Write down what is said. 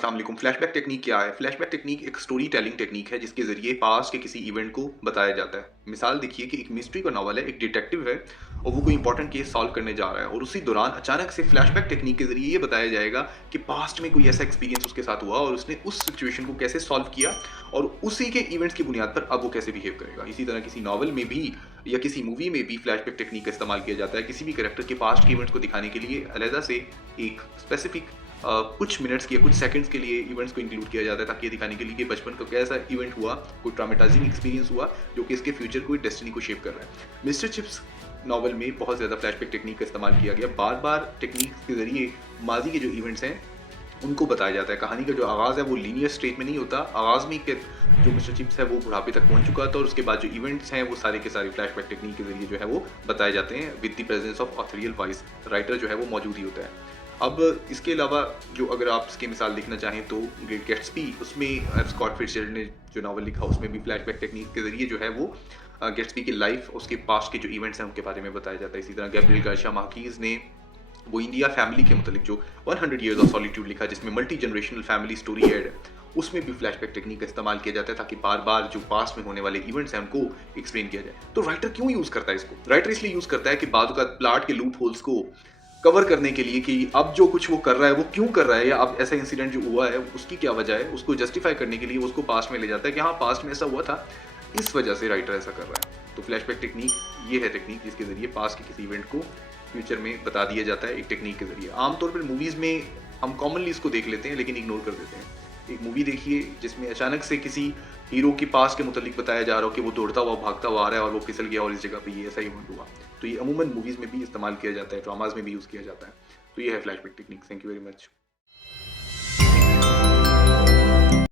अस्सलाम वालेकुम। Flashback technique क्या है? फ्लैशबैक टेक्नीक एक स्टोरी टेलिंग टेक्नीक है जिसके ज़रिए पास्ट के किसी इवेंट को बताया जाता है। मिसाल देखिए कि एक मिस्ट्री का नॉवल है, एक डिटेक्टिव है और वो कोई इंपॉर्टेंट केस सॉल्व करने जा रहा है और उसी दौरान अचानक से फ्लैशबैक टेक्नीक के ज़रिए ये बताया जाएगा कि पास्ट में कोई ऐसा एक्सपीरियंस उसके साथ हुआ और उसने उस सिचुएशन को कैसे सॉल्व किया और उसी के इवेंट्स की बुनियाद पर अब वो कैसे बिहेव करेगा। इसी तरह किसी नॉवल में भी या किसी मूवी में भी फ्लैशबैक टेक्नीक का इस्तेमाल किया जाता है। किसी भी कैरेक्टर के पास्ट के इवेंट्स को दिखाने के लिए अलहदा से एक स्पेसिफिक कुछ मिनट्स के या कुछ सेकंड्स के लिए इवेंट्स को इंक्लूड किया जाता है ताकि ये दिखाने के लिए कि बचपन का कैसा इवेंट हुआ, कोई ट्रॉमेटाइजिंग एक्सपीरियंस हुआ जो कि इसके फ्यूचर को, डेस्टिनी को शेप कर रहा है। मिस्टर चिप्स नॉवल में बहुत ज़्यादा फ्लैशबैक टेक्नीक का इस्तेमाल किया गया। बार-बार टेक्नीक के ज़रिए माज़ी के जो इवेंट्स हैं उनको बताया जाता है। कहानी का जो आगाज़ है वो लीनियर स्टेज में नहीं होता। आगाज़ में के जो मिस्टर चिप्स है वो बुढ़ापे तक पहुँच चुका था और उसके बाद जो इवेंट्स हैं वो सारे के सारे फ्लैशबैक टेक्नीक के ज़रिए जो है वो बताए जाते हैं with the presence of authorial voice. Writer जो है वो मौजूद ही होता है। अब इसके अलावा जो अगर आप इसकी मिसाल देखना चाहें तो ग्रेट गैट्सबी, उसमें स्कॉट फिट्जजेराल्ड ने जो नॉवल लिखा उसमें भी फ्लैशबैक टेक्नीक के ज़रिए जो है वो गैट्सबी की लाइफ, उसके पास्ट के जो इवेंट्स हैं उनके बारे में बताया जाता है। इसी तरह गैब्रिएल गार्सिया मार्कीज़ ने वो इंडिया फैमिली के मतलब जो 100 ईयर्स ऑफ सॉलिट्यूड लिखा जिसमें multi generational family story add है, उसमें भी फ्लैशबैक टेक्नीक का इस्तेमाल किया जाता है ताकि बार-बार जो पास्ट में होने वाले इवेंट्स हैं उनको एक्सप्लेन किया जाए। तो राइटर क्यों यूज़ करता है इसको? राइटर इसलिए यूज़ करता है कि बाद का प्लॉट के लूप होल्स को कवर करने के लिए कि अब जो कुछ वो कर रहा है वो क्यों कर रहा है या अब ऐसा इंसिडेंट जो हुआ है उसकी क्या वजह है, उसको जस्टिफाई करने के लिए उसको पास्ट में ले जाता है कि हाँ पास्ट में ऐसा हुआ था, इस वजह से राइटर ऐसा कर रहा है। तो फ्लैशबैक टेक्नीक ये है टेक्नीक जिसके ज़रिए पास्ट के किसी इवेंट को फ्यूचर में बता दिया जाता है एक टेक्नीक के ज़रिए। आमतौर पर मूवीज़ में हम कॉमनली इसको देख लेते हैं लेकिन इग्नोर कर देते हैं। एक मूवी देखिए जिसमें अचानक से किसी हीरो की पास्ट के मुतालिक बताया जा रहा हो कि वो दौड़ता हुआ, भागता हुआ आ रहा है और वो फिसल गया और इस जगह पे ये ऐसा इवेंट हुआ। तो ये अमूमन मूवीज़ में भी इस्तेमाल किया जाता है, ड्रामाज़ में भी यूज़ किया जाता है। तो ये है flashback technique. Thank you very much.